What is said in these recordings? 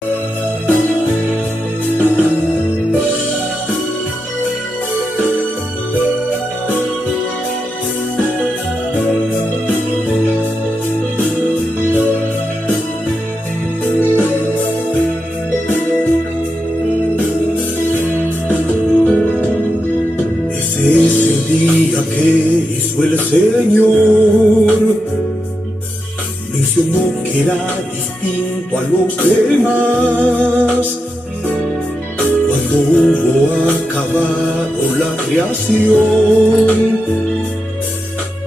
Ese día que hizo el Señor, mencionó que era distinto a los demás. Cuando hubo acabado la creación,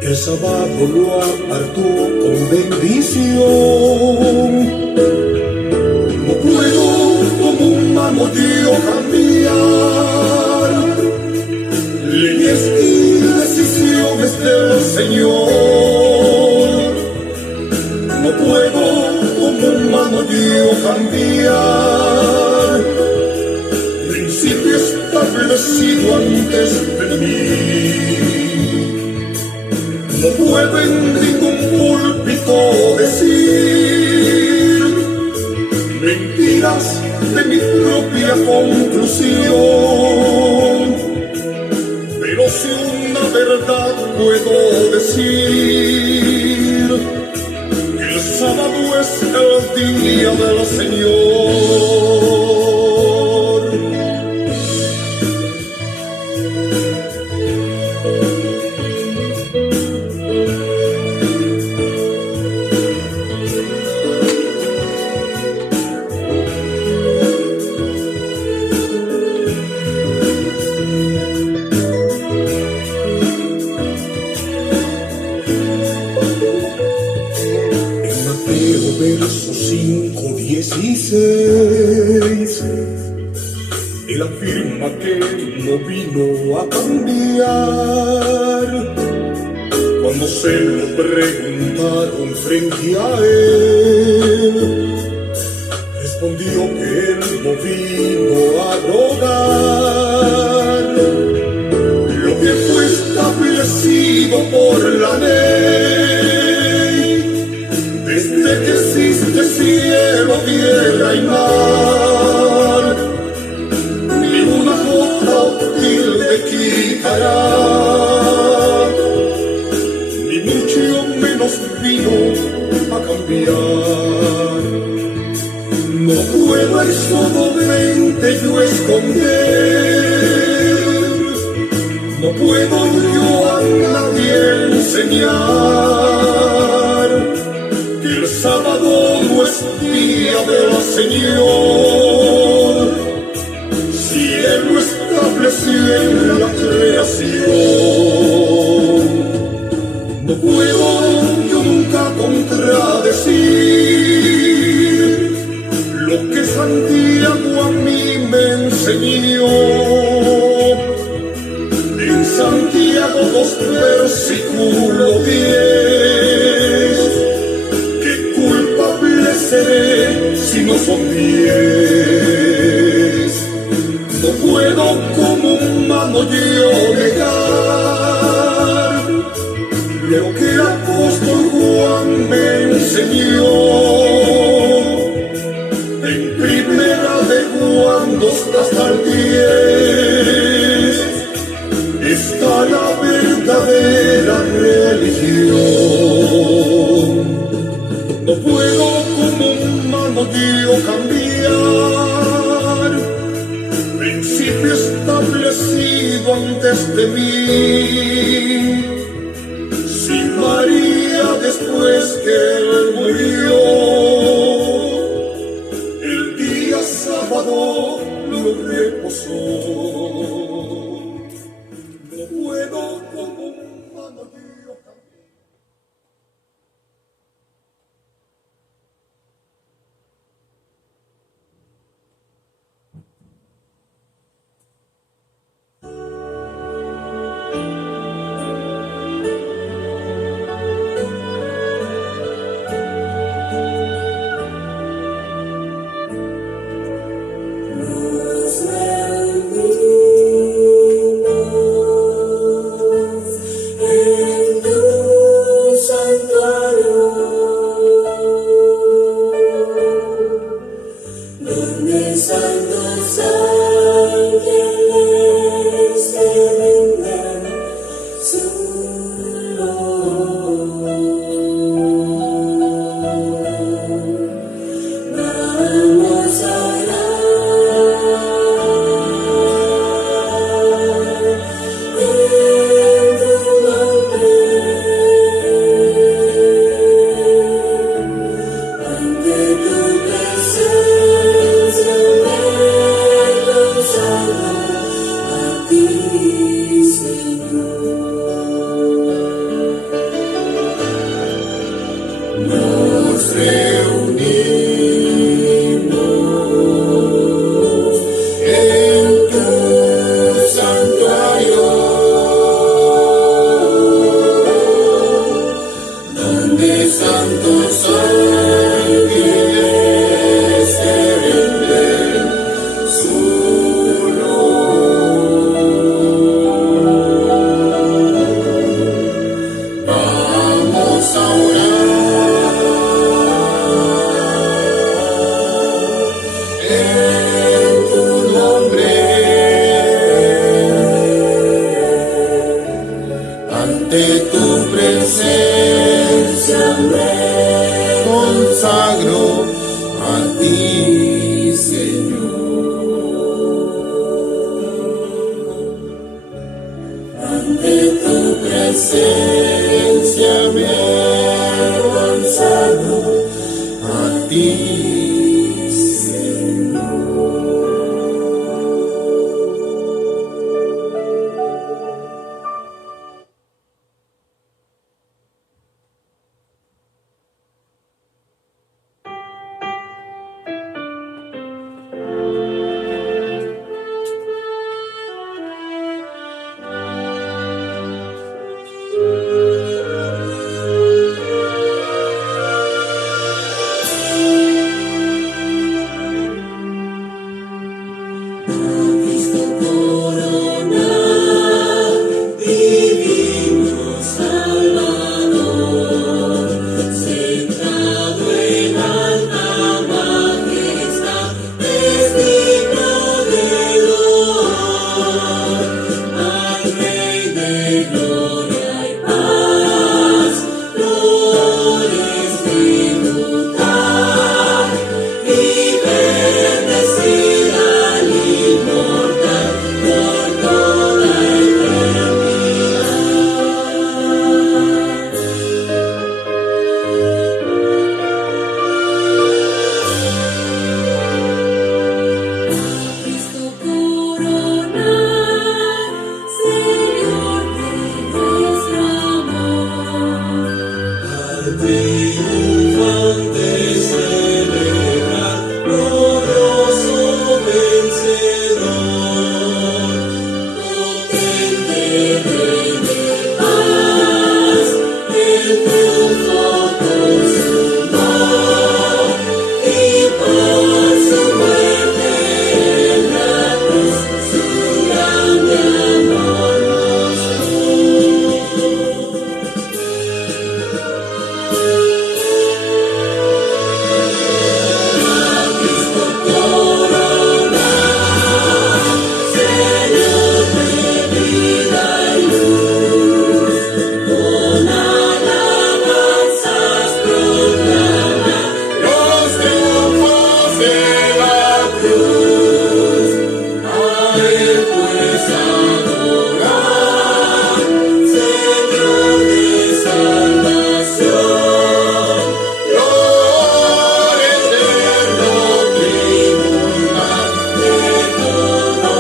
el sábado lo apartó con bendición. No puedo como humano yo cambiar leyes y decisiones del Señor. No puedo como humano yo cambiar principio establecido antes de mí. No puedo en ningún púlpito decir mentiras de mi propia conclusión. Pero si una verdad puedo decir, el sábado es el día del Señor. Verso 5:16, él afirma que no vino a cambiar. Cuando se lo preguntaron frente a él, respondió que él no vino a rogar lo que fue establecido por la ley. Desde que existe cielo, tierra y mar, ni una jota o tilde quitará, ni mucho menos vino a cambiar. No puedo solamente yo esconder, no puedo yo a nadie enseñar que el sábado no es día del Señor, si Él lo estableció en la creación. No puedo yo nunca contradecir lo que Santiago a mí me enseñó. En Santiago 2, versículo 10, seré si no son 10. No puedo como humano yo negar lo que el apóstol Juan me enseñó. En primera de Juan 2 hasta el 10 está la verdadera religión. No puedo como humano yo cambiar principio establecido antes de mí. Si María después que él murió, el día sábado lo reposó. No puedo como humano yo cambiar. santos ángeles se rinden su vamos a orar en tu nombre, ante tu presencia me consagro a ti, Señor. Nos reunimos en tu santuario, donde santos ángeles se rinden su vamos a orar en tu nombre, ante tu presencia me consagro a ti, Señor. Ante tu presencia me consagro a ti, Señor. Cristo corona, divino Salvador, sentado en alta majestad, es digno de loar al Rey de gloria y paz, flores tributar y bendecir al inmortal por toda eternidad. Cristo corona, Señor de nuestro amor, al triunfante celebrar, glorioso vencedor, potente Rey de paz, el triunfo consumó, y por su muerte en la cruz, su grande amor mostró. Cristo corona, Señor de vida y luz, con alabanzas proclama los triunfos de la cruz. A él pues adorar, Señor de salvación, gloria eterno tribunal de todo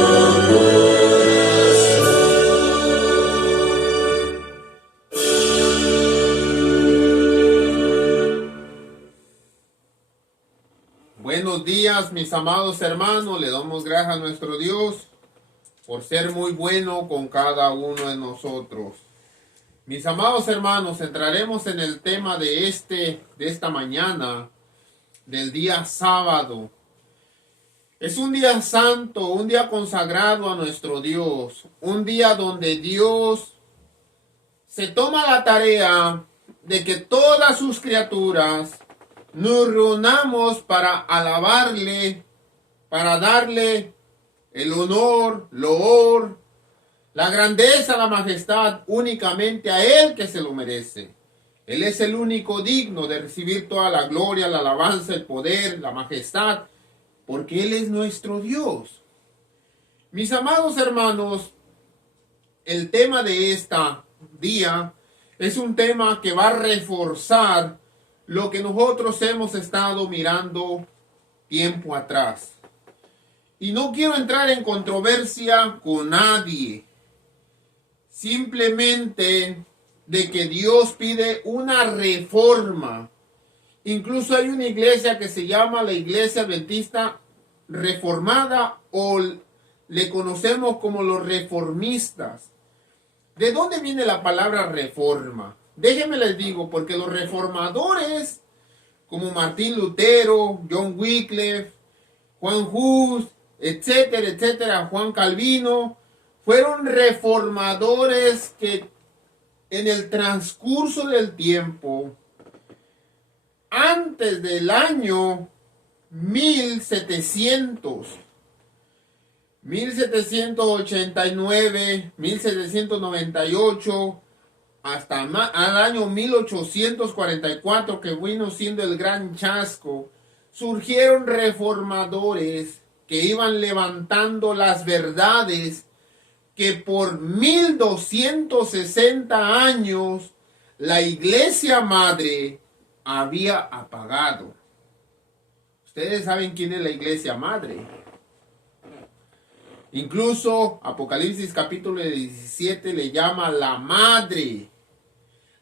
corazón. Buenos días, mis amados hermanos. Le damos gracias a nuestro Dios por ser muy bueno con cada uno de nosotros. Mis amados hermanos, entraremos en el tema de esta mañana, del día sábado. Es un día santo, un día consagrado a nuestro Dios, un día donde Dios se toma la tarea de que todas sus criaturas nos reunamos para alabarle para darle el honor, loor, la grandeza, la majestad únicamente a Él que se lo merece. Él es el único digno de recibir toda la gloria, la alabanza, el poder, la majestad, porque Él es nuestro Dios. Mis amados hermanos, el tema de este día es un tema que va a reforzar lo que nosotros hemos estado mirando tiempo atrás. Y no quiero entrar en controversia con nadie. Simplemente de que Dios pide una reforma. Incluso hay una iglesia que se llama la Iglesia Adventista Reformada, o le conocemos como los reformistas. ¿De dónde viene la palabra reforma? Déjenme les digo, porque los reformadores como Martín Lutero, John Wycliffe, Juan Hus, etcétera, etcétera, Juan Calvino, fueron reformadores que en el transcurso del tiempo, antes del año 1789, 1798, hasta al año 1844, que vino siendo el gran chasco, surgieron reformadores que iban levantando las verdades que por 1260 años la iglesia madre había apagado. Ustedes saben quién es la iglesia madre. Incluso Apocalipsis capítulo 17 le llama la madre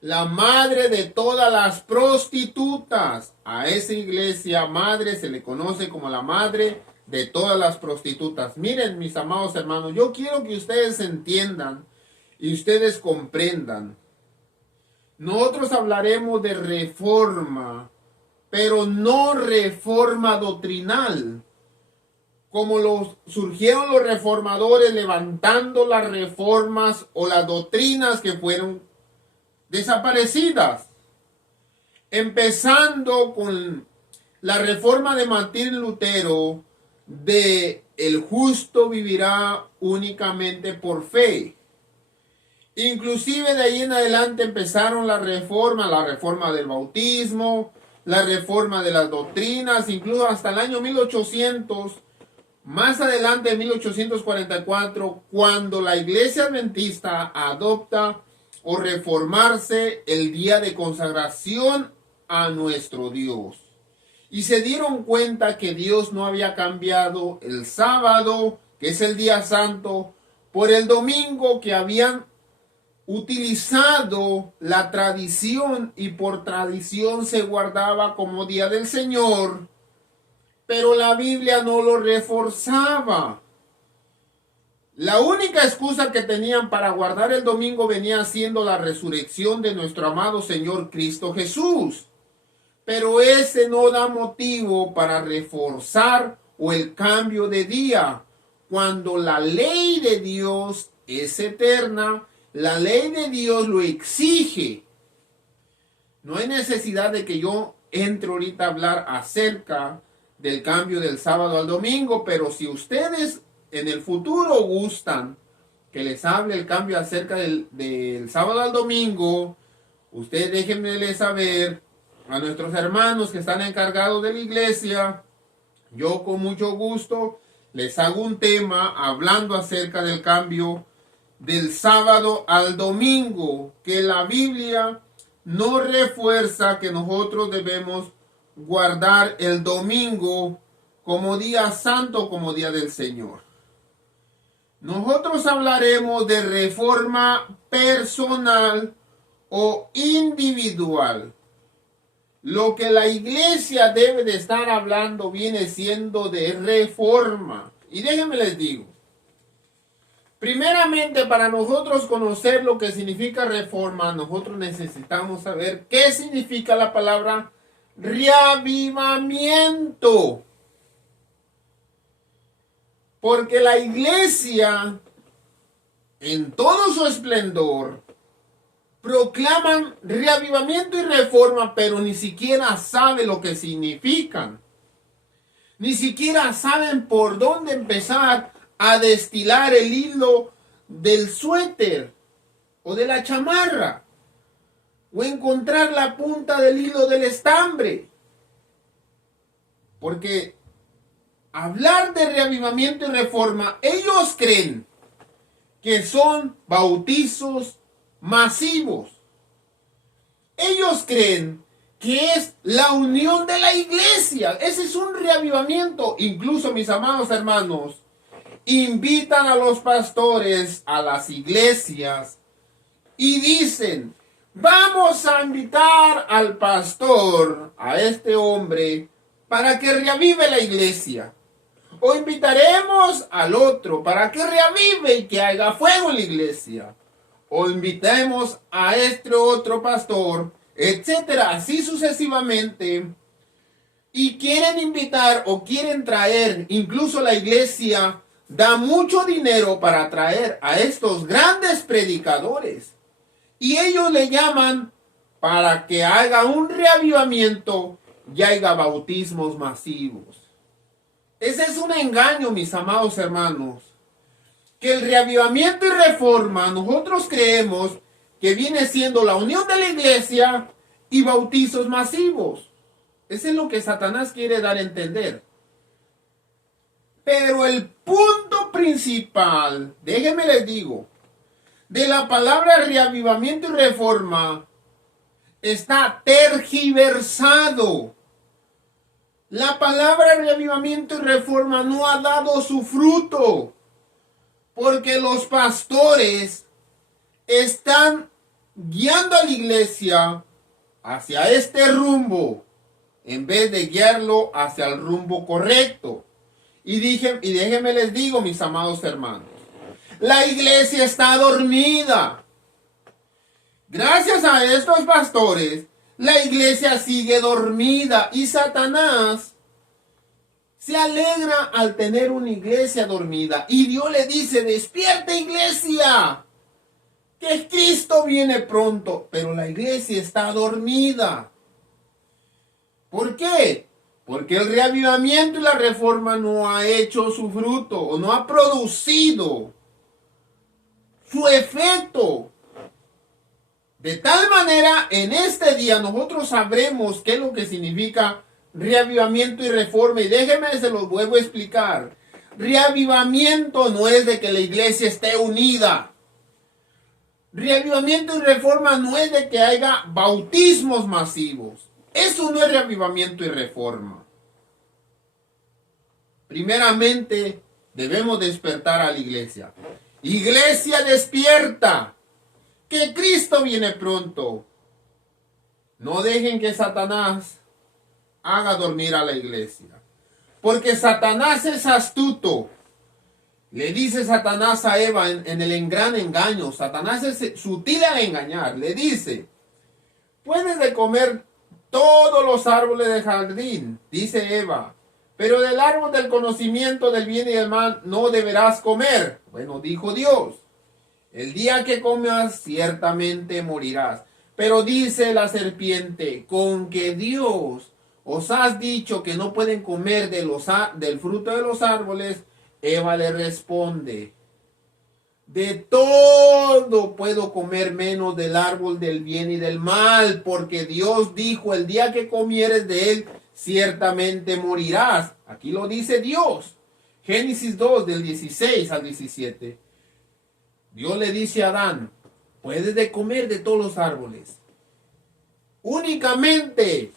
de todas las prostitutas. A esa iglesia madre se le conoce como la madre de todas las prostitutas. Miren, mis amados hermanos, yo quiero que ustedes entiendan y ustedes comprendan. Nosotros hablaremos de reforma, pero no reforma doctrinal, como surgieron los reformadores levantando las reformas o las doctrinas que fueron desaparecidas. Empezando con la reforma de Martín Lutero, de el justo vivirá únicamente por fe. Inclusive de ahí en adelante empezaron la reforma del bautismo, la reforma de las doctrinas, incluso hasta el año 1800, más adelante en 1844, cuando la iglesia adventista adopta o reformarse el día de consagración a nuestro Dios. Y se dieron cuenta que Dios no había cambiado el sábado, que es el día santo, por el domingo, que habían utilizado la tradición y por tradición se guardaba como día del Señor, pero la Biblia no lo reforzaba. La única excusa que tenían para guardar el domingo venía siendo la resurrección de nuestro amado Señor Cristo Jesús. Pero ese no da motivo para reforzar o el cambio de día, cuando la ley de Dios es eterna, la ley de Dios lo exige. No hay necesidad de que yo entre ahorita a hablar acerca del cambio del sábado al domingo, pero si ustedes en el futuro gustan que les hable el cambio acerca del sábado al domingo, ustedes déjenme saber a nuestros hermanos que están encargados de la iglesia. Yo con mucho gusto les hago un tema hablando acerca del cambio del sábado al domingo, que la Biblia no refuerza que nosotros debemos guardar el domingo como día santo, como día del Señor. Nosotros hablaremos de reforma personal o individual. Lo que la iglesia debe de estar hablando viene siendo de reforma. Y déjenme les digo, primeramente, para nosotros conocer lo que significa reforma, nosotros necesitamos saber qué significa la palabra reavivamiento. Porque la iglesia, en todo su esplendor, proclaman reavivamiento y reforma, pero ni siquiera sabe lo que significan. Ni siquiera saben por dónde empezar a destilar el hilo del suéter o de la chamarra, o encontrar la punta del hilo del estambre. Porque hablar de reavivamiento y reforma, ellos creen que son bautizos masivos. Ellos creen que es la unión de la iglesia. Ese es un reavivamiento. Incluso, mis amados hermanos, invitan a los pastores a las iglesias y dicen: vamos a invitar al pastor, a este hombre, para que reavive la iglesia. O invitaremos al otro para que reavive y que haga fuego en la iglesia. O invitemos a este otro pastor, etcétera, así sucesivamente. Y quieren invitar o quieren traer, incluso la iglesia da mucho dinero para traer a estos grandes predicadores. Y ellos le llaman para que haga un reavivamiento y haya bautismos masivos. Ese es un engaño, mis amados hermanos. Que el reavivamiento y reforma, nosotros creemos que viene siendo la unión de la iglesia y bautizos masivos. Eso es lo que Satanás quiere dar a entender. Pero el punto principal, déjenme les digo, de la palabra reavivamiento y reforma está tergiversado. La palabra reavivamiento y reforma no ha dado su fruto, porque los pastores están guiando a la iglesia hacia este rumbo, en vez de guiarlo hacia el rumbo correcto. Y déjenme les digo, mis amados hermanos, la iglesia está dormida. Gracias a estos pastores, la iglesia sigue dormida y Satanás se alegra al tener una iglesia dormida. Y Dios le dice: despierta, iglesia, que Cristo viene pronto. Pero la iglesia está dormida. ¿Por qué? Porque el reavivamiento y la reforma no ha hecho su fruto, o no ha producido su efecto. De tal manera, en este día nosotros sabremos qué es lo que significa reavivamiento y reforma. Y déjenme, se los vuelvo a explicar. Reavivamiento no es de que la iglesia esté unida. Reavivamiento y reforma no es de que haya bautismos masivos. Eso no es reavivamiento y reforma. Primeramente, debemos despertar a la iglesia. Iglesia, despierta, que Cristo viene pronto. No dejen que Satanás haga dormir a la iglesia, porque Satanás es astuto. Le dice Satanás a Eva en el gran engaño. Satanás es sutil al engañar. Le dice: puedes de comer todos los árboles del jardín, dice Eva, pero del árbol del conocimiento del bien y del mal no deberás comer. Bueno, dijo Dios: el día que comas ciertamente morirás. Pero dice la serpiente: con que Dios os has dicho que no pueden comer del fruto de los árboles. Eva le responde: de todo puedo comer menos del árbol del bien y del mal, porque Dios dijo: el día que comieres de él ciertamente morirás. Aquí lo dice Dios. Génesis 2, del 16 al 17. Dios le dice a Adán: puedes de comer de todos los árboles. Únicamente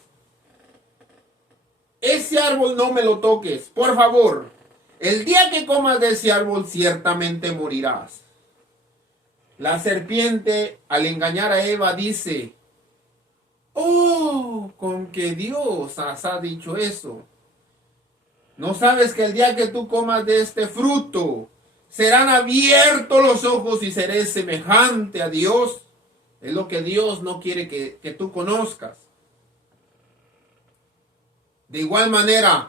ese árbol no me lo toques, por favor. El día que comas de ese árbol ciertamente morirás. La serpiente, al engañar a Eva, dice: oh, con que Dios ha dicho eso. ¿No sabes que el día que tú comas de este fruto serán abiertos los ojos y seré semejante a Dios? Es lo que Dios no quiere que tú conozcas. De igual manera,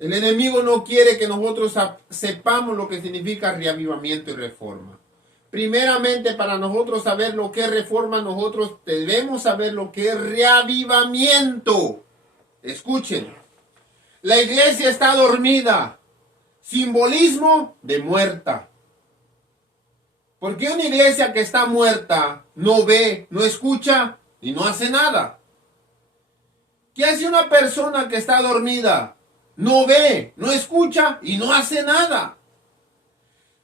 el enemigo no quiere que nosotros sepamos lo que significa reavivamiento y reforma. Primeramente, para nosotros saber lo que es reforma, nosotros debemos saber lo que es reavivamiento. Escuchen, La iglesia está dormida. Simbolismo de muerta. Porque una iglesia que está muerta no ve, no escucha y no hace nada. ¿Qué hace una persona que está dormida? No ve, no escucha y no hace nada.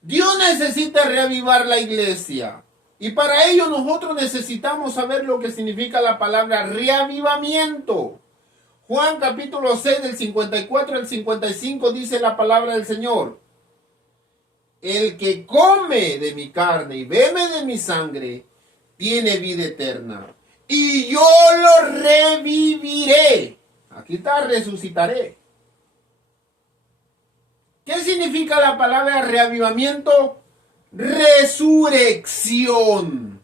Dios necesita reavivar la iglesia. Y para ello nosotros necesitamos saber lo que significa la palabra reavivamiento. Juan capítulo 6 del 54 al 55 dice la palabra del Señor. El que come de mi carne y bebe de mi sangre tiene vida eterna. Y yo lo reviviré. Aquí está, resucitaré. ¿Qué significa la palabra reavivamiento? Resurrección.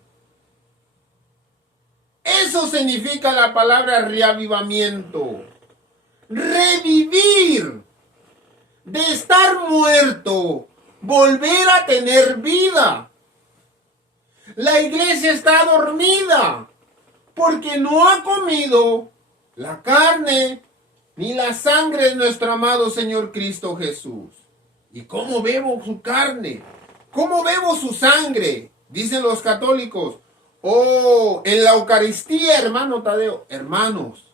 Eso significa la palabra reavivamiento. Revivir. De estar muerto, volver a tener vida. La iglesia está dormida porque no ha comido la carne ni la sangre de nuestro amado Señor Cristo Jesús. ¿Y cómo bebo su carne? ¿Cómo bebo su sangre? Dicen los católicos. Oh, en la Eucaristía, hermano Tadeo. Hermanos,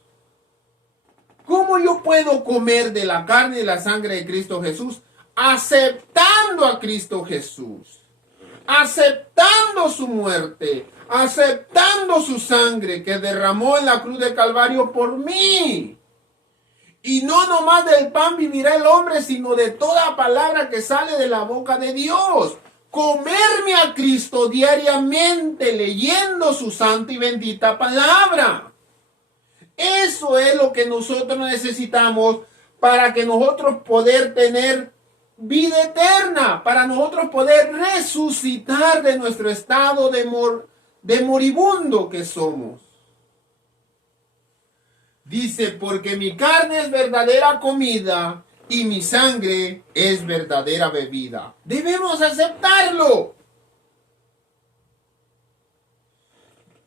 ¿cómo yo puedo comer de la carne y la sangre de Cristo Jesús? Aceptando a Cristo Jesús. Aceptando su muerte. Aceptando su sangre que derramó en la cruz de Calvario por mí. Y no nomás del pan vivirá el hombre, sino de toda palabra que sale de la boca de Dios. Comerme a Cristo diariamente, leyendo su santa y bendita palabra. Eso es lo que nosotros necesitamos para que nosotros poder tener vida eterna, para nosotros poder resucitar de nuestro estado de moribundo que somos. Dice, porque mi carne es verdadera comida y mi sangre es verdadera bebida. Debemos aceptarlo.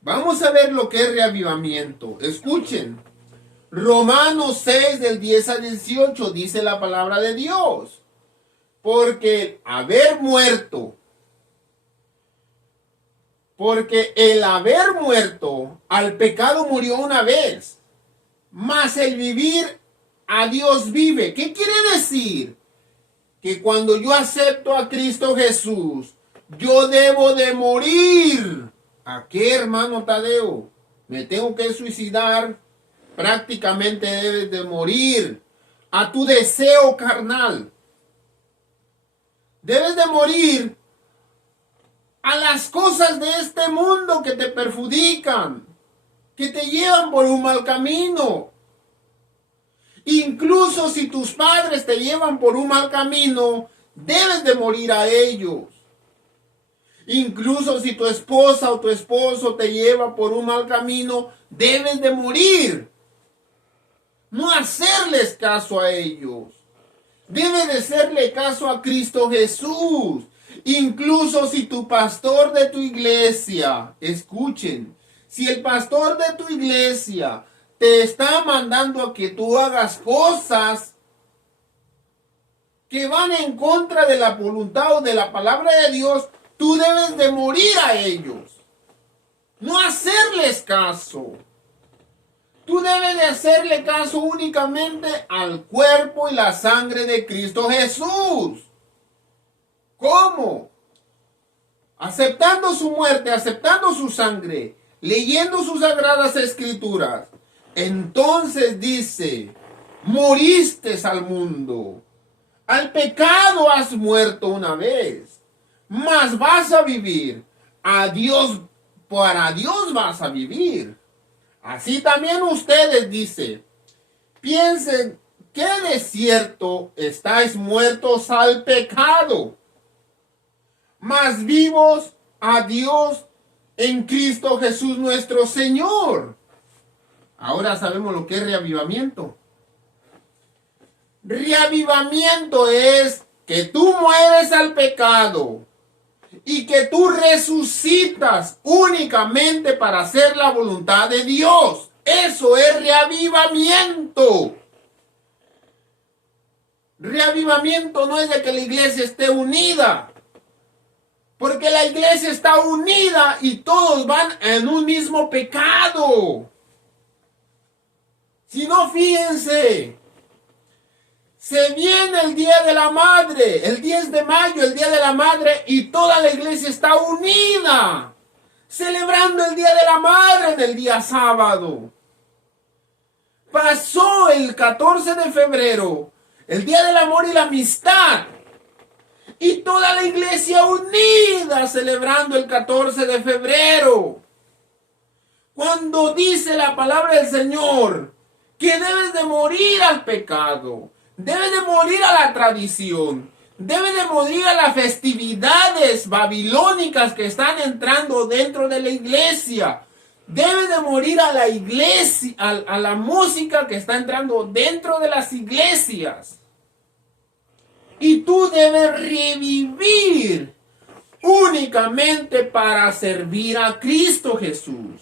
Vamos a ver lo que es reavivamiento. Escuchen. Romanos 6 del 10 al 18 dice la palabra de Dios. Porque el haber muerto al pecado murió una vez. Mas el vivir a Dios vive. ¿Qué quiere decir? Que cuando yo acepto a Cristo Jesús, yo debo de morir. ¿A qué, hermano Tadeo? Me tengo que suicidar. Prácticamente debes de morir a tu deseo carnal. Debes de morir a las cosas de este mundo que te perjudican, que te llevan por un mal camino. Incluso si tus padres te llevan por un mal camino, debes de morir a ellos. Incluso si tu esposa o tu esposo te lleva por un mal camino, debes de morir. No hacerles caso a ellos. Debes de hacerle caso a Cristo Jesús. Incluso si tu pastor de tu iglesia, escuchen, si el pastor de tu iglesia te está mandando a que tú hagas cosas que van en contra de la voluntad o de la palabra de Dios, tú debes de morir a ellos. No hacerles caso. Tú debes de hacerle caso únicamente al cuerpo y la sangre de Cristo Jesús. ¿Cómo? Aceptando su muerte, aceptando su sangre, leyendo sus sagradas escrituras. Entonces dice, moriste al mundo, al pecado has muerto una vez, mas vas a vivir, a Dios, para Dios vas a vivir. Así también ustedes, dice, piensen que de cierto estáis muertos al pecado, mas vivos a Dios en Cristo Jesús nuestro Señor. Ahora sabemos lo que es reavivamiento. Reavivamiento es que tú mueres al pecado y que tú resucitas únicamente para hacer la voluntad de Dios. Eso es reavivamiento. Reavivamiento no es de que la iglesia esté unida, porque la iglesia está unida y todos van en un mismo pecado. Si no, fíjense, se viene el Día de la Madre, el 10 de mayo, el Día de la Madre, y toda la iglesia está unida, celebrando el Día de la Madre en el día sábado. Pasó el 14 de febrero, el Día del Amor y la Amistad, y toda la iglesia unida celebrando el 14 de febrero. Cuando dice la palabra del Señor que debes de morir al pecado, debes de morir a la tradición, debes de morir a las festividades babilónicas que están entrando dentro de la iglesia, debes de morir a la iglesia, a la música que está entrando dentro de las iglesias. Y tú debes revivir únicamente para servir a Cristo Jesús.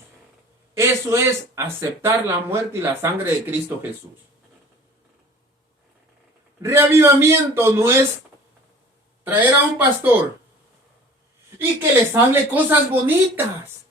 Eso es aceptar la muerte y la sangre de Cristo Jesús. Reavivamiento no es traer a un pastor y que les hable cosas bonitas,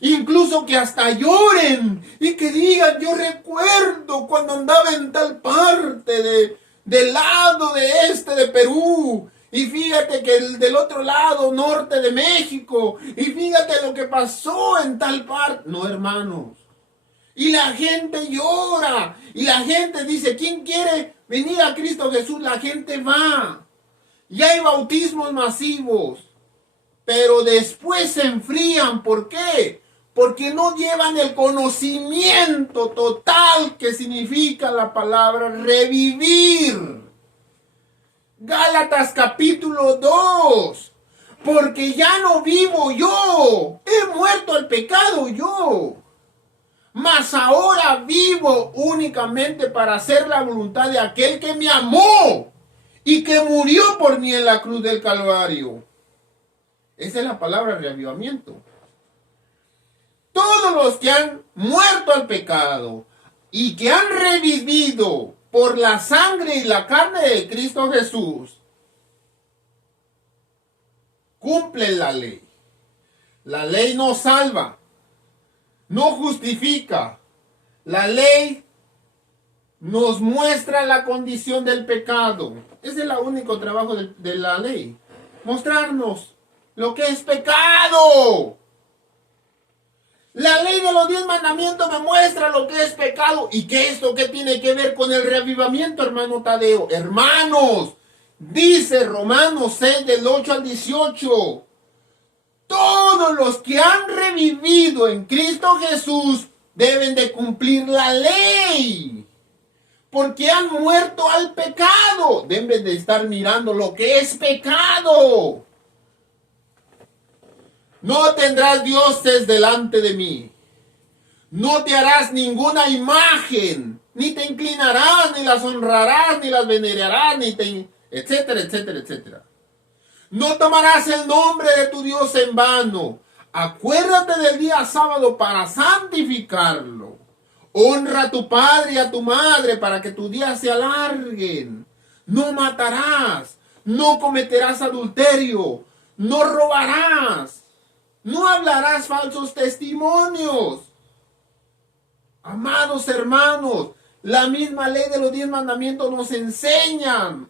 incluso que hasta lloren y que digan: yo recuerdo cuando andaba en tal parte del lado de Perú, y fíjate que del otro lado norte de México, y fíjate lo que pasó en tal parte. No, hermanos. Y la gente llora, y la gente dice: ¿quién quiere venir a Cristo Jesús? La gente va. Y hay bautismos masivos, pero después se enfrían. ¿Por qué? Porque no llevan el conocimiento total que significa la palabra revivir. Gálatas capítulo 2. Porque ya no vivo yo, he muerto al pecado yo. Mas ahora vivo únicamente para hacer la voluntad de aquel que me amó y que murió por mí en la cruz del Calvario. Esa es la palabra reavivamiento. Todos los que han muerto al pecado y que han revivido por la sangre y la carne de Cristo Jesús, cumplen la ley. La ley no salva, no justifica. La ley nos muestra la condición del pecado. Ese es el único trabajo de la ley. Mostrarnos lo que es pecado. La ley de los 10 mandamientos me muestra lo que es pecado. ¿Y qué esto qué tiene que ver con el reavivamiento, hermano Tadeo? Hermanos, dice Romanos 6 del 8 al 18. Todos los que han revivido en Cristo Jesús deben de cumplir la ley. Porque han muerto al pecado. Deben de estar mirando lo que es pecado. No tendrás dioses delante de mí. No te harás ninguna imagen. Ni te inclinarás, ni las honrarás, ni las venerarás, etcétera, etcétera, etcétera. No tomarás el nombre de tu Dios en vano. Acuérdate del día sábado para santificarlo. Honra a tu padre y a tu madre para que tus días se alarguen. No matarás. No cometerás adulterio. No robarás. No hablarás falsos testimonios. Amados hermanos, la misma ley de los 10 mandamientos nos enseñan.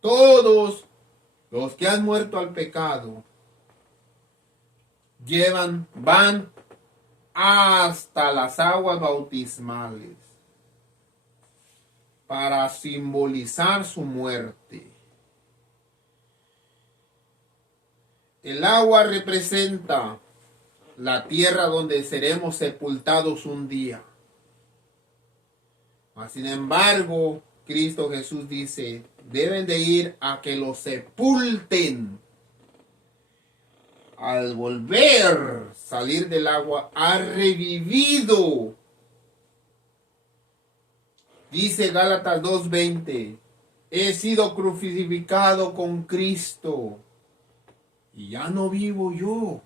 Todos los que han muerto al pecado van hasta las aguas bautismales para simbolizar su muerte. El agua representa la tierra donde seremos sepultados un día. Mas, sin embargo, Cristo Jesús dice: deben de ir a que los sepulten. Al volver, salir del agua, ha revivido. Dice Gálatas 2:20, he sido crucificado con Cristo y ya no vivo yo.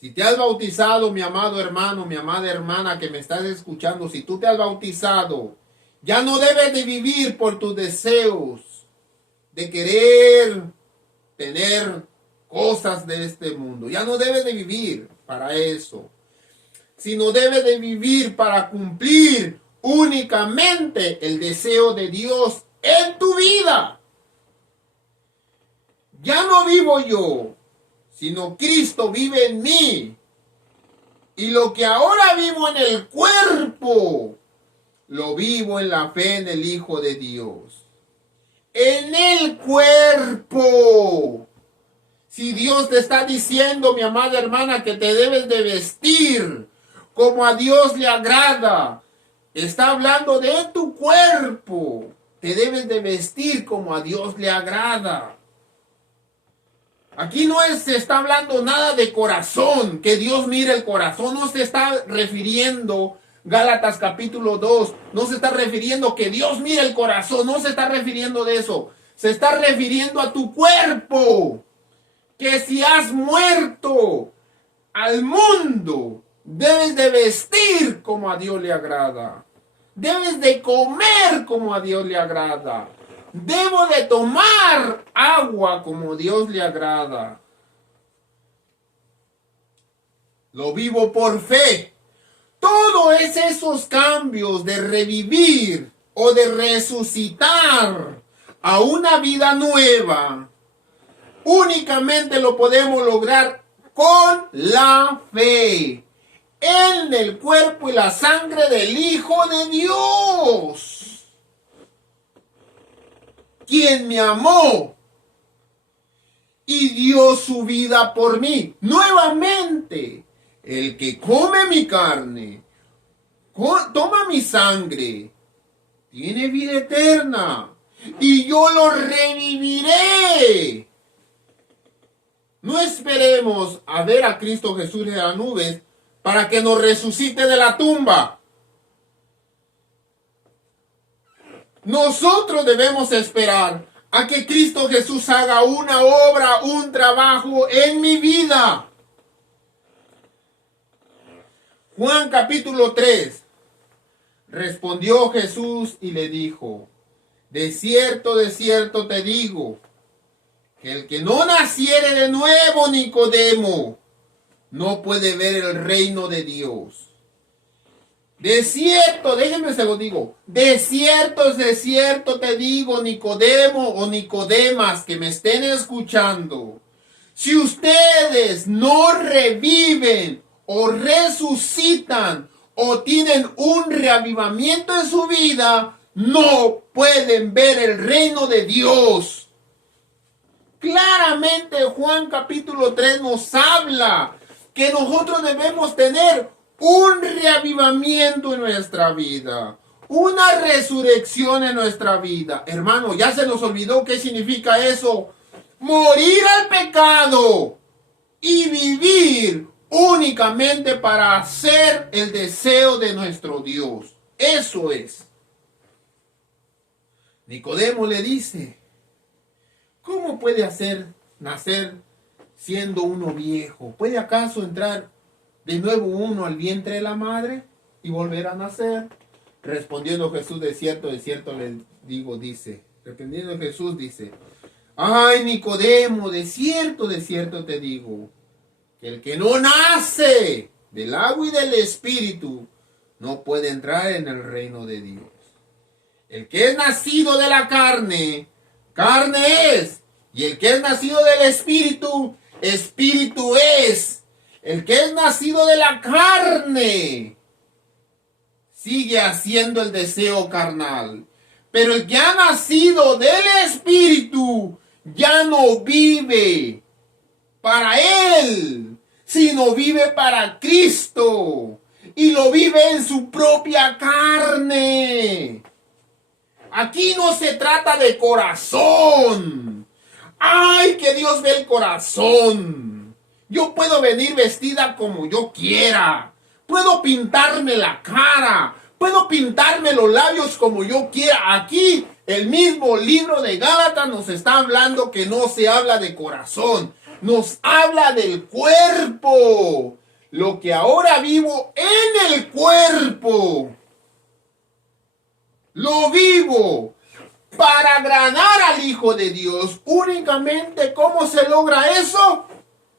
Si te has bautizado, mi amado hermano, mi amada hermana que me estás escuchando, si tú te has bautizado, ya no debes de vivir por tus deseos de querer tener cosas de este mundo. Ya no debes de vivir para eso, sino debes de vivir para cumplir únicamente el deseo de Dios en tu vida. Ya no vivo yo, sino Cristo vive en mí. Y lo que ahora vivo en el cuerpo, lo vivo en la fe en el Hijo de Dios. En el cuerpo. Si Dios te está diciendo, mi amada hermana, que te debes de vestir como a Dios le agrada, está hablando de tu cuerpo. Te debes de vestir como a Dios le agrada. Aquí no se está hablando nada de corazón, que Dios mire el corazón. No se está refiriendo, Gálatas capítulo 2, no se está refiriendo que Dios mire el corazón. No se está refiriendo de eso. Se está refiriendo a tu cuerpo. Que si has muerto al mundo, debes de vestir como a Dios le agrada. Debes de comer como a Dios le agrada. Debo de tomar agua como Dios le agrada. Lo vivo por fe. Todos esos cambios de revivir o de resucitar a una vida nueva, únicamente lo podemos lograr con la fe en el cuerpo y la sangre del Hijo de Dios, quien me amó y dio su vida por mí. Nuevamente, el que come mi carne, toma mi sangre, tiene vida eterna y yo lo reviviré. No esperemos a ver a Cristo Jesús en las nubes para que nos resucite de la tumba. Nosotros debemos esperar a que Cristo Jesús haga una obra, un trabajo en mi vida. Juan capítulo 3. Respondió Jesús y le dijo: de cierto te digo, que el que no naciere de nuevo, Nicodemo, no puede ver el reino de Dios. De cierto, déjenme se lo digo, de cierto te digo, Nicodemo o Nicodemas que me estén escuchando, si ustedes no reviven o resucitan o tienen un reavivamiento en su vida, no pueden ver el reino de Dios. Claramente Juan capítulo 3 nos habla que nosotros debemos tener un reavivamiento en nuestra vida, una resurrección en nuestra vida. Hermano, ya se nos olvidó qué significa eso. Morir al pecado y vivir únicamente para hacer el deseo de nuestro Dios. Eso es. Nicodemo le dice: ¿cómo puede nacer siendo uno viejo? ¿Puede acaso entrar de nuevo uno al vientre de la madre y volver a nacer? Respondiendo Jesús, de cierto le digo, dice. Respondiendo Jesús dice: ay, Nicodemo, de cierto te digo, que el que no nace del agua y del espíritu no puede entrar en el reino de Dios. El que es nacido de la carne, carne es. Y el que es nacido del espíritu, espíritu es. El que es nacido de la carne sigue haciendo el deseo carnal. Pero el que ha nacido del espíritu ya no vive para él, sino vive para Cristo. Y lo vive en su propia carne. Aquí no se trata de corazón. ¡Ay, que Dios ve el corazón! Yo puedo venir vestida como yo quiera. Puedo pintarme la cara. Puedo pintarme los labios como yo quiera. Aquí el mismo libro de Gálatas nos está hablando que no se habla de corazón. Nos habla del cuerpo. lo que ahora vivo en el cuerpo, lo vivo para agradar al Hijo de Dios. Únicamente, ¿cómo se logra eso?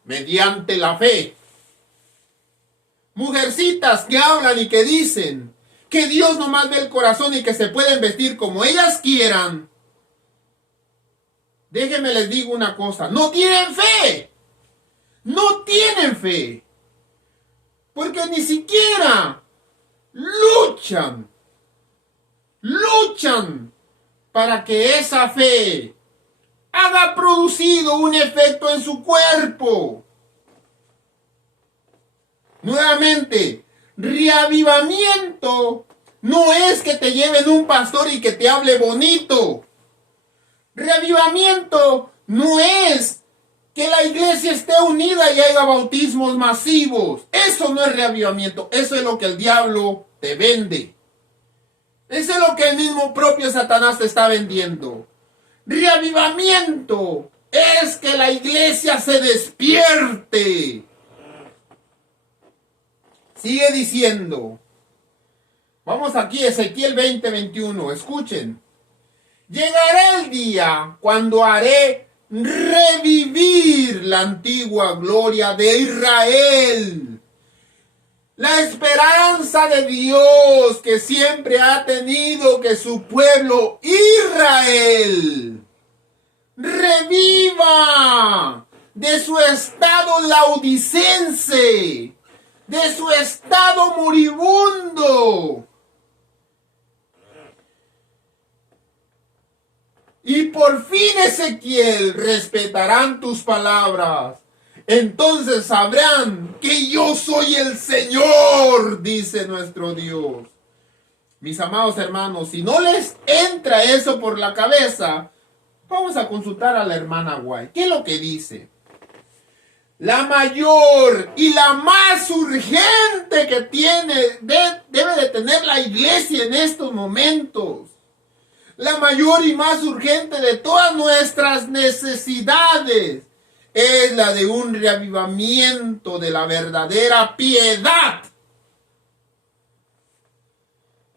Mediante la fe. Mujercitas que hablan y que dicen que Dios nomás ve el corazón y que se pueden vestir como ellas quieran. Déjenme les digo una cosa, no tienen fe. No tienen fe. Porque ni siquiera luchan para que esa fe haga producido un efecto en su cuerpo. Nuevamente, reavivamiento no es que te lleven un pastor y que te hable bonito. Reavivamiento no es que la iglesia esté unida y haya bautismos masivos. Eso no es reavivamiento. Eso es lo que el diablo te vende. Eso es lo que el mismo propio Satanás te está vendiendo. Reavivamiento es que la iglesia se despierte. Sigue diciendo. Vamos aquí, Ezequiel 20:21. Escuchen. Llegará el día cuando haré revivir la antigua gloria de Israel. La esperanza de Dios que siempre ha tenido que su pueblo Israel reviva de su estado laodicense, de su estado moribundo. Y por fin, Ezequiel, respetarán tus palabras. Entonces sabrán que yo soy el Señor, dice nuestro Dios. Mis amados hermanos, si no les entra eso por la cabeza, vamos a consultar a la hermana White. ¿Qué es lo que dice? La mayor y la más urgente que debe de tener la iglesia en estos momentos. La mayor y más urgente de todas nuestras necesidades es la de un reavivamiento de la verdadera piedad.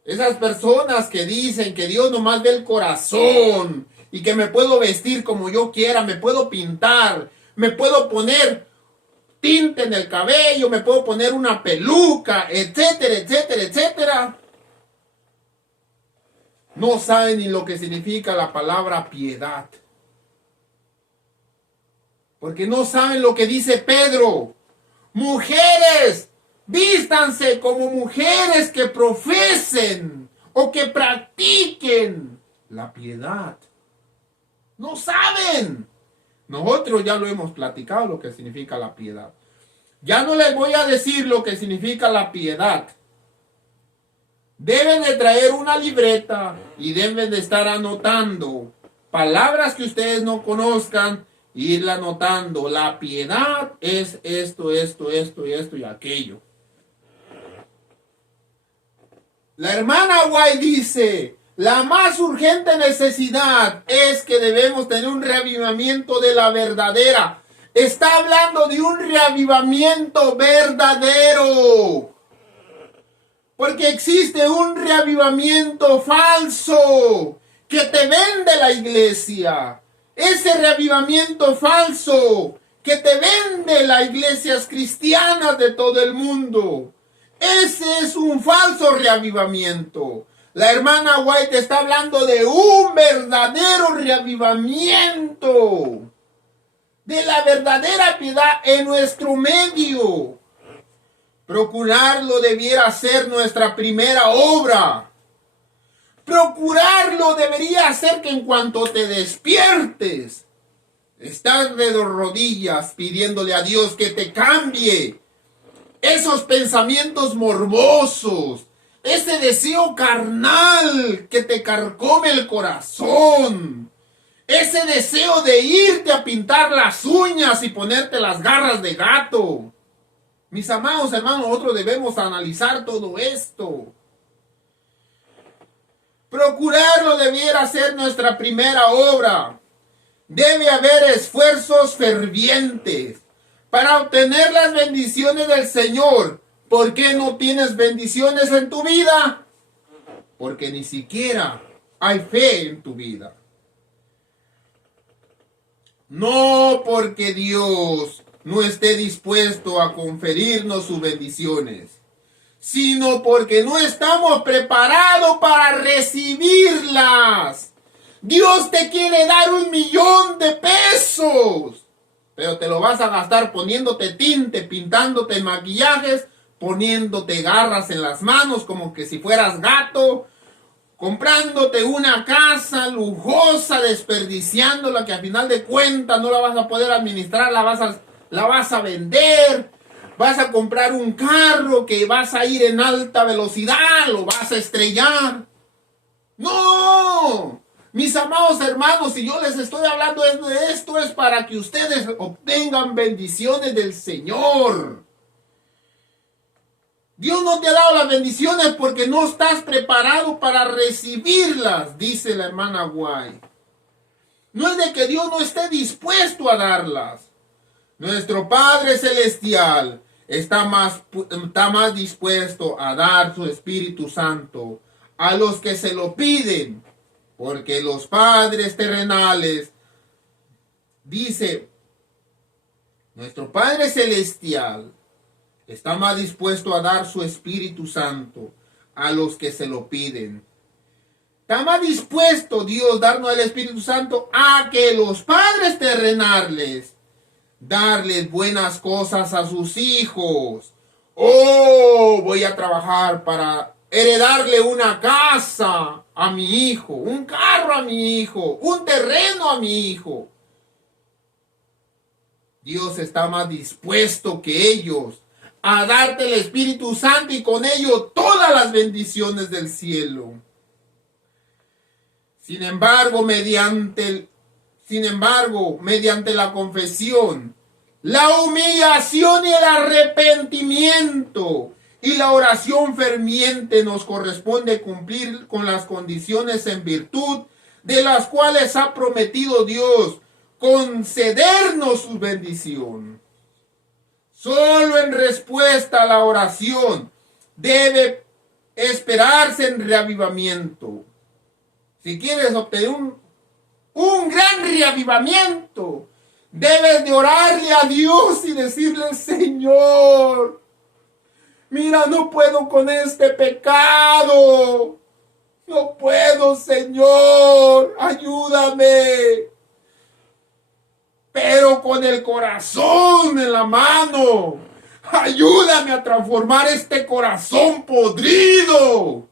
Esas personas que dicen que Dios nomás ve el corazón y que me puedo vestir como yo quiera, me puedo pintar, me puedo poner tinte en el cabello, me puedo poner una peluca, etcétera, etcétera, etcétera. No saben ni lo que significa la palabra piedad. Porque no saben lo que dice Pedro. Mujeres, vístanse como mujeres que profesen o que practiquen la piedad. No saben. Nosotros ya lo hemos platicado lo que significa la piedad. Ya no les voy a decir lo que significa la piedad. Deben de traer una libreta y deben de estar anotando palabras que ustedes no conozcan, irla anotando. La piedad es esto, esto, esto y esto y aquello. La hermana White dice, la más urgente necesidad es que debemos tener un reavivamiento de la verdadera. Está hablando de un reavivamiento verdadero. Porque existe un reavivamiento falso que te vende la iglesia. Ese reavivamiento falso que te vende las iglesias cristianas de todo el mundo. Ese es un falso reavivamiento. La hermana White está hablando de un verdadero reavivamiento. De la verdadera piedad en nuestro medio. Procurarlo debiera ser nuestra primera obra. Procurarlo debería ser que en cuanto te despiertes, estás de rodillas pidiéndole a Dios que te cambie esos pensamientos morbosos, ese deseo carnal que te carcome el corazón, ese deseo de irte a pintar las uñas y ponerte las garras de gato. Mis amados hermanos, nosotros debemos analizar todo esto. Procurarlo debiera ser nuestra primera obra. Debe haber esfuerzos fervientes para obtener las bendiciones del Señor. ¿Por qué no tienes bendiciones en tu vida? Porque ni siquiera hay fe en tu vida. No porque Dios no esté dispuesto a conferirnos sus bendiciones, sino porque no estamos preparados para recibirlas. Dios te quiere dar 1,000,000 de pesos, pero te lo vas a gastar poniéndote tinte, pintándote maquillajes, poniéndote garras en las manos como que si fueras gato, comprándote una casa lujosa, desperdiciándola, que al final de cuentas no la vas a poder administrar, la vas a vender. Vas a comprar un carro que vas a ir en alta velocidad, lo vas a estrellar. ¡No! Mis amados hermanos, si yo les estoy hablando de esto es para que ustedes obtengan bendiciones del Señor. Dios no te ha dado las bendiciones porque no estás preparado para recibirlas, dice la hermana White. No es de que Dios no esté dispuesto a darlas. Nuestro Padre Celestial está más dispuesto a dar su Espíritu Santo a los que se lo piden, porque los padres terrenales, dice, nuestro Padre Celestial está más dispuesto a dar su Espíritu Santo a los que se lo piden. Está más dispuesto Dios darnos el Espíritu Santo a que los padres terrenales darles buenas cosas a sus hijos. Oh, voy a trabajar para heredarle una casa a mi hijo, un carro a mi hijo, un terreno a mi hijo. Dios está más dispuesto que ellos a darte el Espíritu Santo y con ello todas las bendiciones del cielo. Sin embargo, mediante la confesión, la humillación y el arrepentimiento y la oración ferviente nos corresponde cumplir con las condiciones en virtud de las cuales ha prometido Dios concedernos su bendición. Solo en respuesta a la oración debe esperarse en reavivamiento. Si quieres obtener un gran reavivamiento, debes de orarle a Dios y decirle: Señor, mira, no puedo con este pecado. No puedo, Señor, ayúdame. Pero con el corazón en la mano, ayúdame a transformar este corazón podrido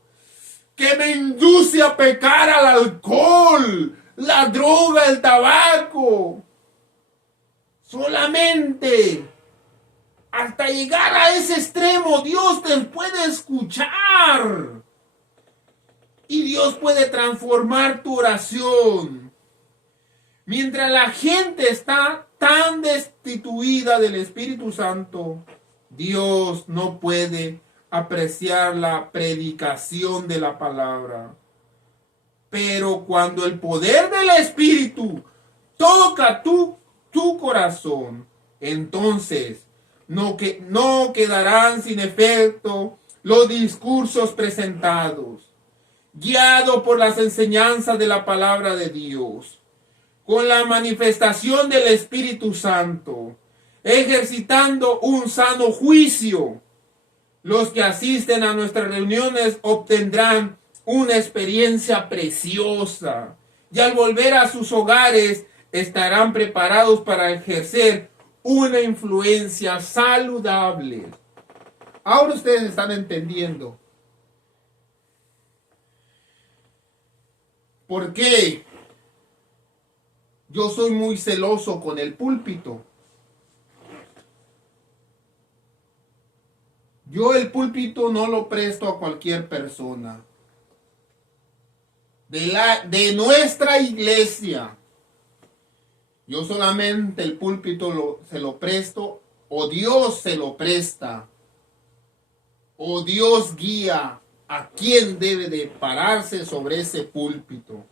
que me induce a pecar al alcohol, la droga, el tabaco. Solamente hasta llegar a ese extremo, Dios te puede escuchar. Y Dios puede transformar tu oración. Mientras la gente está tan destituida del Espíritu Santo, Dios no puede apreciar la predicación de la palabra. Pero cuando el poder del Espíritu toca tu corazón, entonces no quedarán sin efecto los discursos presentados, guiado por las enseñanzas de la palabra de Dios, con la manifestación del Espíritu Santo, ejercitando un sano juicio. Los que asisten a nuestras reuniones obtendrán una experiencia preciosa y al volver a sus hogares estarán preparados para ejercer una influencia saludable. Ahora ustedes están entendiendo por qué yo soy muy celoso con el púlpito. Yo el púlpito no lo presto a cualquier persona. De nuestra iglesia, yo solamente el púlpito se lo presto, o Dios se lo presta, o Dios guía a quien debe de pararse sobre ese púlpito.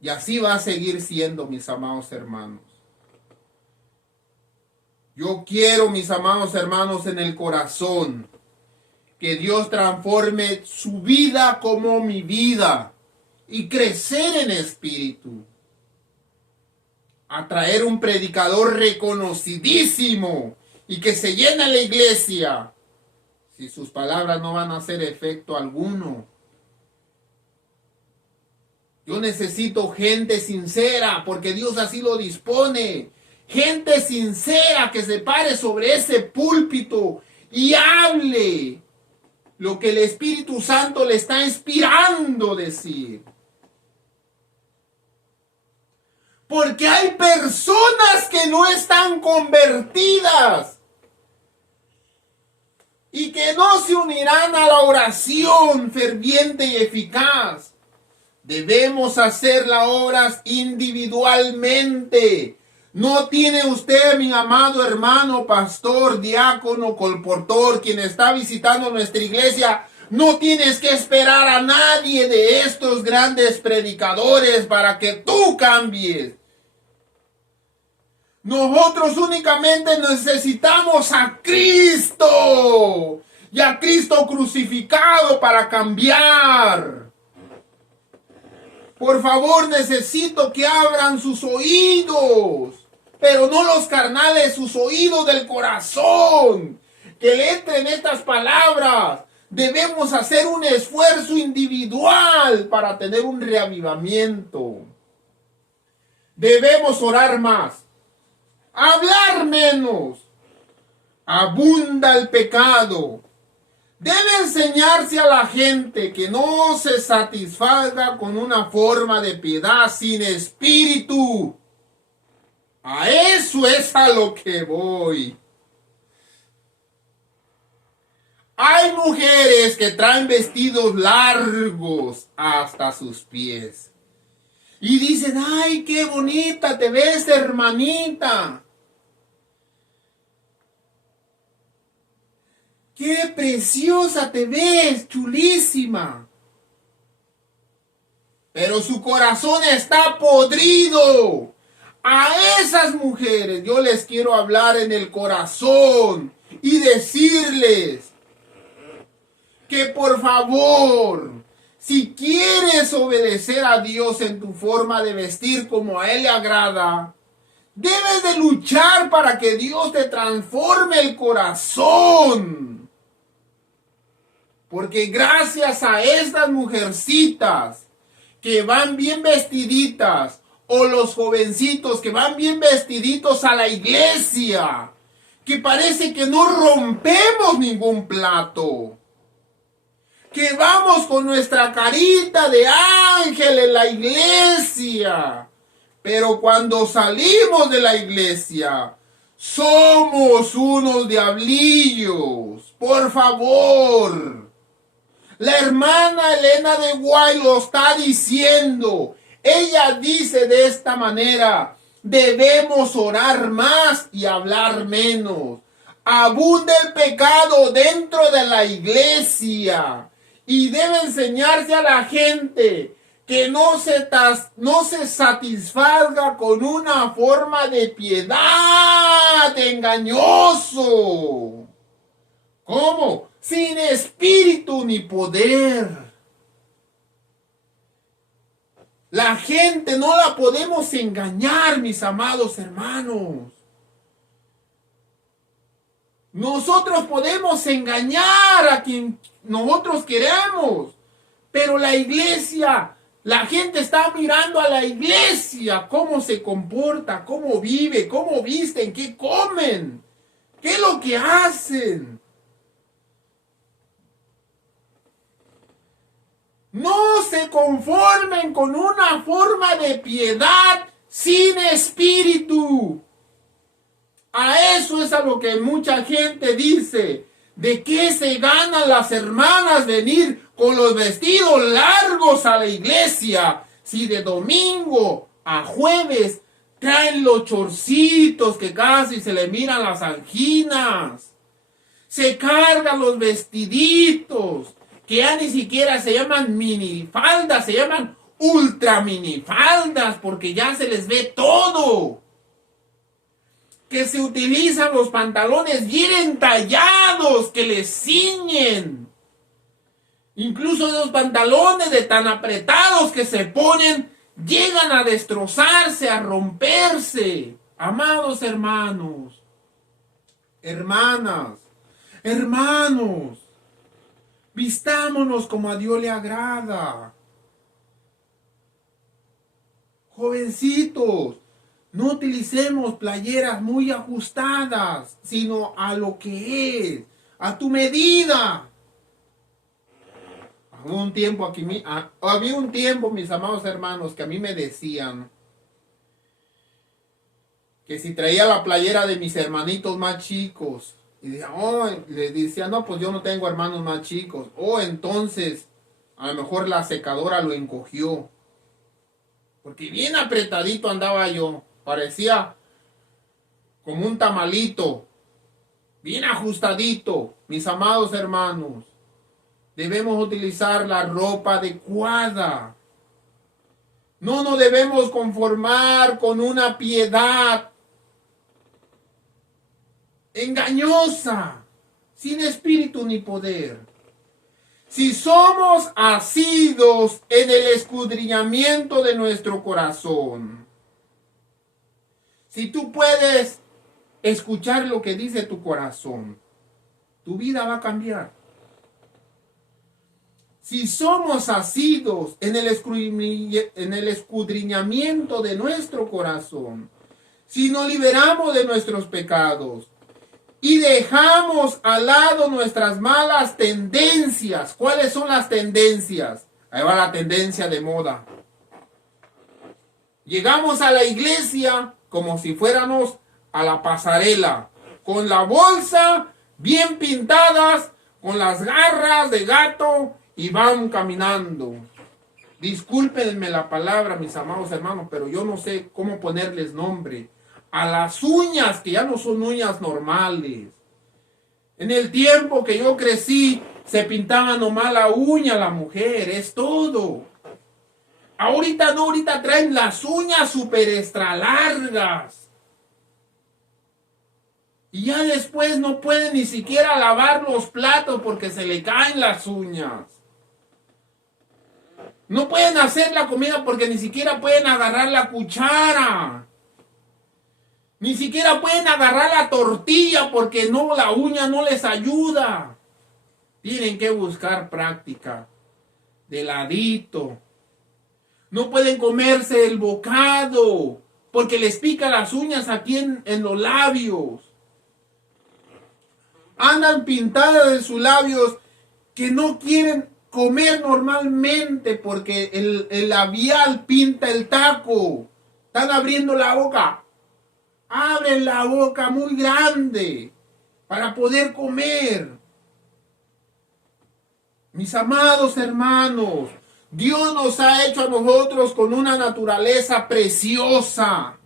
Y así va a seguir siendo, mis amados hermanos. Yo quiero, mis amados hermanos, en el corazón, que Dios transforme su vida como mi vida y crecer en espíritu. Atraer un predicador reconocidísimo y que se llene la iglesia, si sus palabras no van a hacer efecto alguno. Yo necesito gente sincera, porque Dios así lo dispone. Gente sincera que se pare sobre ese púlpito y hable lo que el Espíritu Santo le está inspirando decir. Porque hay personas que no están convertidas y que no se unirán a la oración ferviente y eficaz. Debemos hacer las obras individualmente. No tiene usted, mi amado hermano, pastor, diácono, colportor, quien está visitando nuestra iglesia, no tienes que esperar a nadie de estos grandes predicadores para que tú cambies. Nosotros únicamente necesitamos a Cristo y a Cristo crucificado para cambiar. Por favor, necesito que abran sus oídos, pero no los carnales, sus oídos del corazón, que le entren estas palabras. Debemos hacer un esfuerzo individual para tener un reavivamiento. Debemos orar más, hablar menos. Abunda el pecado. Debe enseñarse a la gente que no se satisfaga con una forma de piedad sin espíritu. A eso es a lo que voy. Hay mujeres que traen vestidos largos hasta sus pies. Y dicen, ay, qué bonita te ves, hermanita. ¡Qué preciosa te ves, chulísima! Pero su corazón está podrido. A esas mujeres yo les quiero hablar en el corazón y decirles que por favor, si quieres obedecer a Dios en tu forma de vestir como a Él le agrada, debes de luchar para que Dios te transforme el corazón. Porque gracias a estas mujercitas que van bien vestiditas, o los jovencitos que van bien vestiditos a la iglesia, que parece que no rompemos ningún plato, que vamos con nuestra carita de ángel en la iglesia, pero cuando salimos de la iglesia, somos unos diablillos. Por favor. La hermana Elena de White lo está diciendo. Ella dice de esta manera: debemos orar más y hablar menos. Abunda el pecado dentro de la iglesia y debe enseñarse a la gente que no se satisfaga con una forma de piedad engañoso. ¿Cómo? Sin espíritu ni poder. La gente no la podemos engañar, mis amados hermanos. Nosotros podemos engañar a quien nosotros queremos, pero la iglesia, la gente está mirando a la iglesia, cómo se comporta, cómo vive, cómo visten, qué comen, qué es lo que hacen. No se conformen con una forma de piedad sin espíritu. A eso es a lo que mucha gente dice. ¿De qué se ganan las hermanas venir con los vestidos largos a la iglesia? Si de domingo a jueves traen los chorcitos que casi se le miran las anginas. Se cargan los vestiditos que ya ni siquiera se llaman minifaldas, se llaman ultra minifaldas porque ya se les ve todo. que se utilizan los pantalones bien entallados, que les ciñen. Incluso esos pantalones de tan apretados que se ponen, llegan a destrozarse, a romperse. Amados hermanos, hermanas, hermanos, vistámonos como a Dios le agrada. Jovencitos, no utilicemos playeras muy ajustadas, sino a lo que es, a tu medida. Había un tiempo, mis amados hermanos, que a mí me decían que si traía la playera de mis hermanitos más chicos, y les decía, no, pues yo no tengo hermanos más chicos. Entonces, a lo mejor la secadora lo encogió. Porque bien apretadito andaba yo. Parecía como un tamalito. Bien ajustadito. Mis amados hermanos, debemos utilizar la ropa adecuada. No nos debemos conformar con una piedad engañosa, sin espíritu ni poder. Si somos asidos en el escudriñamiento de nuestro corazón, si tú puedes escuchar lo que dice tu corazón, tu vida va a cambiar. Si somos asidos en el escudriñamiento de nuestro corazón, si nos liberamos de nuestros pecados y dejamos al lado nuestras malas tendencias. ¿Cuáles son las tendencias? Ahí va la tendencia de moda. Llegamos a la iglesia como si fuéramos a la pasarela, con la bolsa bien pintadas, con las garras de gato, y van caminando. Discúlpenme la palabra, mis amados hermanos, pero yo no sé cómo ponerles nombre a las uñas, que ya no son uñas normales. En el tiempo que yo crecí, se pintaba nomás la uña la mujer, es todo. Ahorita no, ahorita traen las uñas super extra largas. Y ya después no pueden ni siquiera lavar los platos porque se le caen las uñas. No pueden hacer la comida porque ni siquiera pueden agarrar la cuchara. Ni siquiera pueden agarrar la tortilla porque no, la uña no les ayuda. Tienen que buscar práctica. De ladito. No pueden comerse el bocado porque les pica las uñas aquí en los labios. Andan pintadas de sus labios que no quieren comer normalmente porque el labial pinta el taco. Están abriendo la boca. Abren la boca muy grande para poder comer. Mis amados hermanos, Dios nos ha hecho a nosotros con una naturaleza preciosa.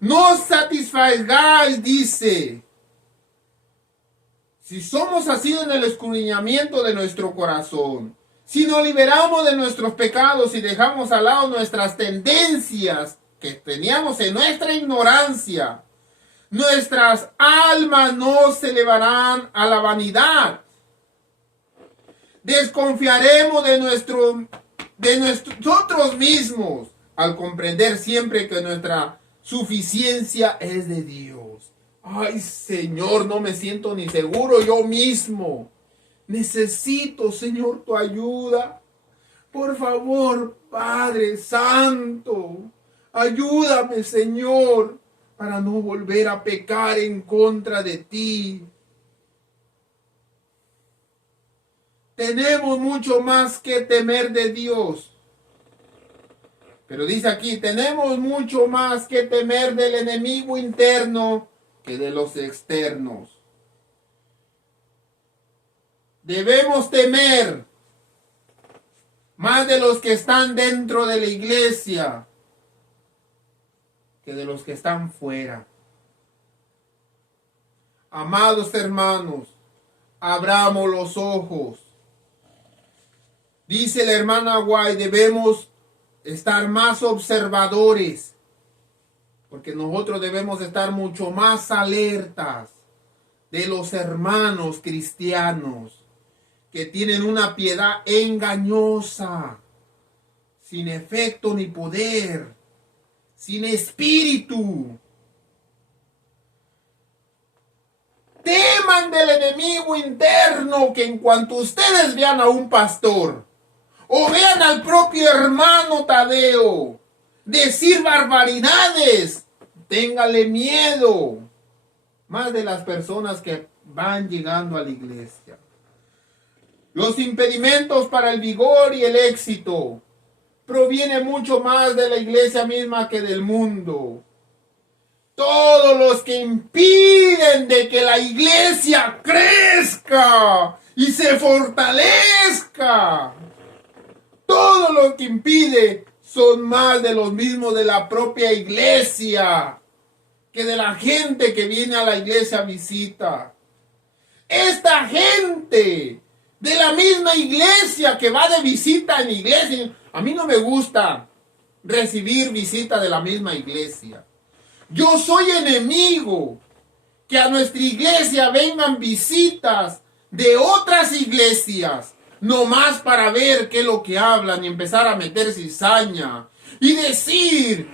No os satisfagáis, dice. Si somos así en el escudriñamiento de nuestro corazón, si nos liberamos de nuestros pecados y dejamos al lado nuestras tendencias que teníamos en nuestra ignorancia, nuestras almas no se elevarán a la vanidad. Desconfiaremos de nosotros mismos al comprender siempre que nuestra suficiencia es de Dios. Ay, Señor, no me siento ni seguro yo mismo. Necesito, Señor, tu ayuda. Por favor, Padre Santo, ayúdame, Señor, para no volver a pecar en contra de ti. Tenemos mucho más que temer de Dios. Pero dice aquí, tenemos mucho más que temer del enemigo interno que de los externos. Debemos temer más de los que están dentro de la iglesia que de los que están fuera. Amados hermanos, abramos los ojos. Dice la hermana White, debemos estar más observadores. Porque nosotros debemos estar mucho más alertas de los hermanos cristianos que tienen una piedad engañosa, sin efecto ni poder, sin espíritu. Teman del enemigo interno, que en cuanto ustedes vean a un pastor o vean al propio hermano Tadeo decir barbaridades, téngale miedo. Más de las personas que van llegando a la iglesia. Los impedimentos para el vigor y el éxito proviene mucho más de la iglesia misma que del mundo. Todos los que impiden de que la iglesia crezca y se fortalezca, todo lo que impide son más de los mismos de la propia iglesia que de la gente que viene a la iglesia a visita. Esta gente de la misma iglesia que va de visita en iglesia, a mí no me gusta recibir visita de la misma iglesia. Yo soy enemigo que a nuestra iglesia vengan visitas de otras iglesias, nomás para ver qué es lo que hablan y empezar a meter cizaña y decir,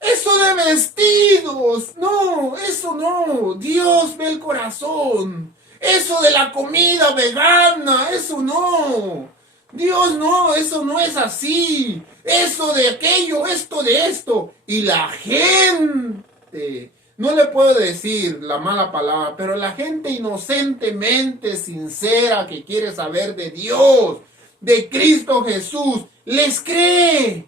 eso de vestidos, no, eso no, Dios ve el corazón. Eso de la comida vegana, eso no. Dios no, eso no es así. Eso de aquello, esto de esto. Y la gente, no le puedo decir la mala palabra, pero la gente inocentemente sincera que quiere saber de Dios, de Cristo Jesús, les cree.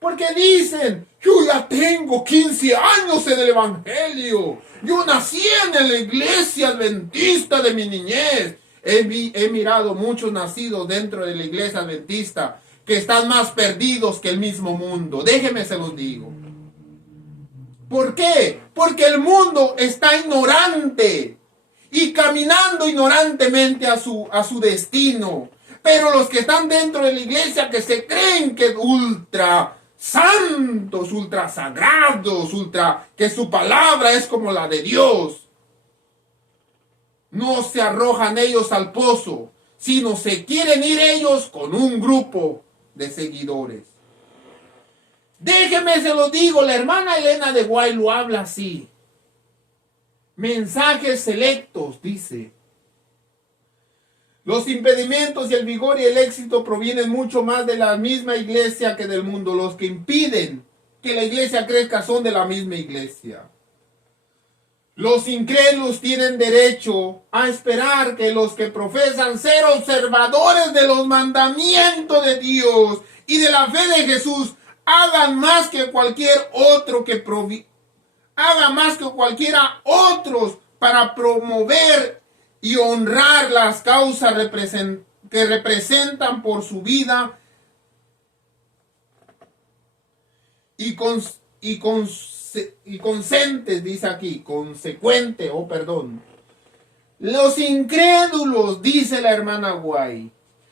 Porque dicen, yo ya tengo 15 años en el Evangelio. Yo nací en la iglesia adventista de mi niñez. He mirado muchos nacidos dentro de la iglesia adventista que están más perdidos que el mismo mundo. Déjenme se los digo. ¿Por qué? Porque el mundo está ignorante y caminando ignorantemente a su destino. Pero los que están dentro de la iglesia que se creen que ultra santos, ultra sagrados, que su palabra es como la de Dios, no se arrojan ellos al pozo, sino se quieren ir ellos con un grupo de seguidores. Déjeme se lo digo, la hermana Elena de White lo habla así. Mensajes selectos, dice. Los impedimentos y el vigor y el éxito provienen mucho más de la misma iglesia que del mundo. Los que impiden que la iglesia crezca son de la misma iglesia. Los incrédulos tienen derecho a esperar que los que profesan ser observadores de los mandamientos de Dios y de la fe de Jesús hagan más que cualquier otro haga más que cualquiera otros para promover y honrar las causas que representan por su vida y conscientes, dice aquí, consecuente, Los incrédulos, dice la hermana Guay,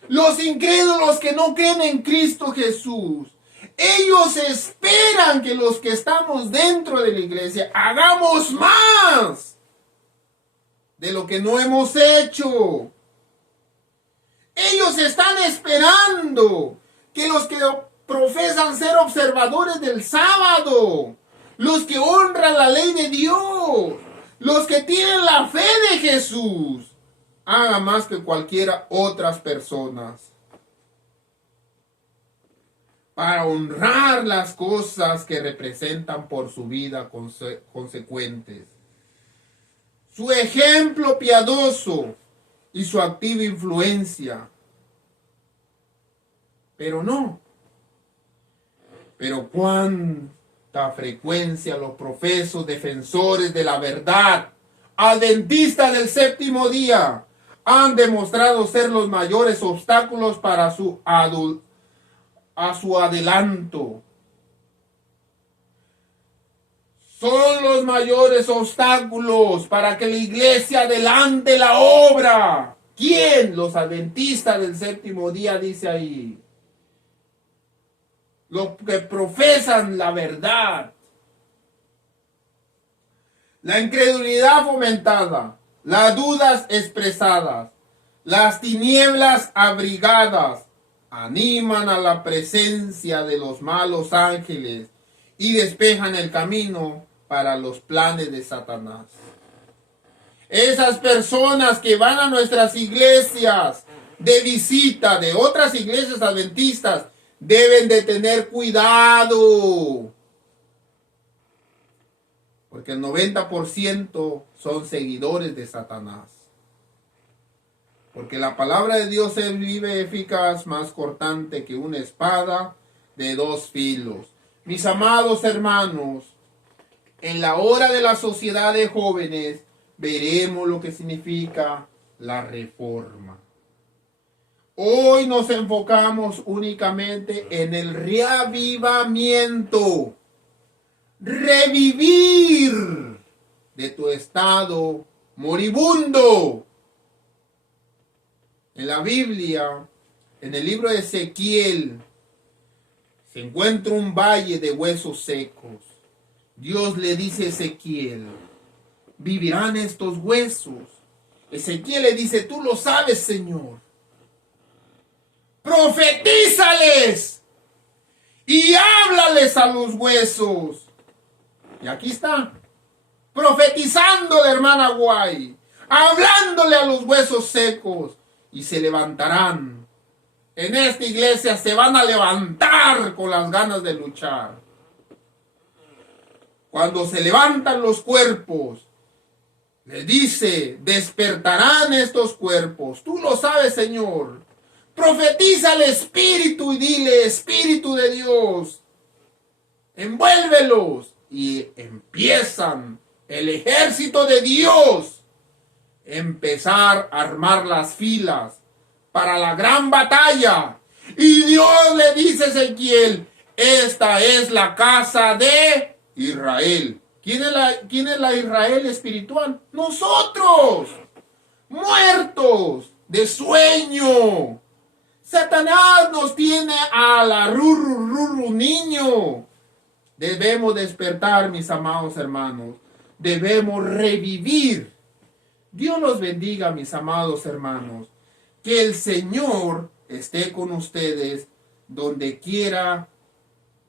los incrédulos que no creen en Cristo Jesús, ellos esperan que los que estamos dentro de la iglesia hagamos más de lo que no hemos hecho. Ellos están esperando que los que profesan ser observadores del sábado, los que honran la ley de Dios, los que tienen la fe de Jesús, hagan más que cualquiera otras personas para honrar las cosas que representan por su vida consecuentes. Su ejemplo piadoso y su activa influencia. Pero cuánta frecuencia los profesos defensores de la verdad, adventistas del séptimo día, han demostrado ser los mayores obstáculos para su adelanto. Son los mayores obstáculos para que la iglesia adelante la obra. ¿Quién? Los adventistas del séptimo día, dice ahí. Los que profesan la verdad. la incredulidad fomentada, las dudas expresadas, las tinieblas abrigadas, animan a la presencia de los malos ángeles y despejan el camino para los planes de Satanás. Esas personas que van a nuestras iglesias de visita, de otras iglesias adventistas, deben de tener cuidado. Porque el 90% son seguidores de Satanás. Porque la palabra de Dios es viva y eficaz, más cortante que una espada de dos filos. Mis amados hermanos, en la hora de la sociedad de jóvenes, veremos lo que significa la reforma. Hoy nos enfocamos únicamente en el reavivamiento. Revivir de tu estado moribundo. En la Biblia, en el libro de Ezequiel, se encuentra un valle de huesos secos. Dios le dice a Ezequiel, ¿vivirán estos huesos? Ezequiel le dice, tú lo sabes, Señor. Profetízales y háblales a los huesos. Y aquí está, profetizando la hermana Guay, hablándole a los huesos secos, y se levantarán. En esta iglesia se van a levantar con las ganas de luchar. Cuando se levantan los cuerpos, le dice, despertarán estos cuerpos. Tú lo sabes, Señor. Profetiza al Espíritu y dile, Espíritu de Dios, envuélvelos. Y empiezan el ejército de Dios empezar a armar las filas para la gran batalla. Y Dios le dice a Ezequiel, esta es la casa de Israel. ¿Quién es la Israel espiritual? Nosotros, muertos de sueño. Satanás nos tiene a la rurru niño. Debemos despertar, mis amados hermanos. Debemos revivir. Dios los bendiga, mis amados hermanos. Que el Señor esté con ustedes donde quiera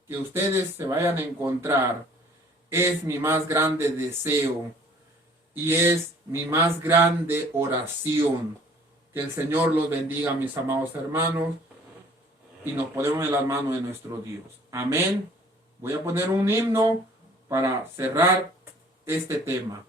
que ustedes se vayan a encontrar. Es mi más grande deseo y es mi más grande oración. Que el Señor los bendiga, mis amados hermanos, y nos ponemos en las manos de nuestro Dios. Amén. Voy a poner un himno para cerrar este tema.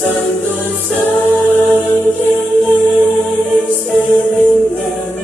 Santos ángeles te bendigan.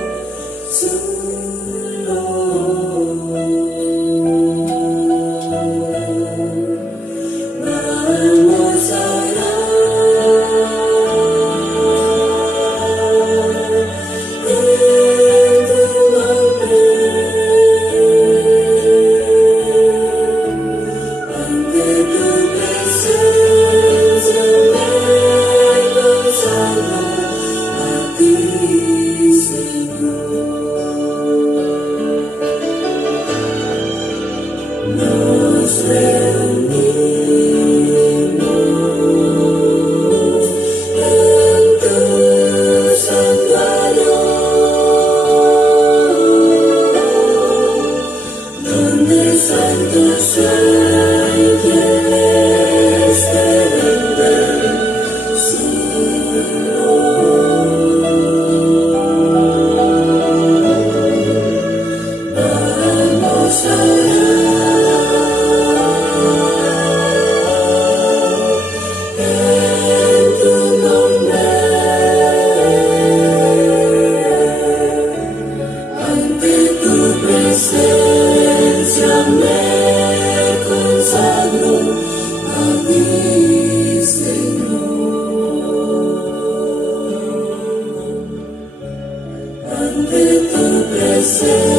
Señor.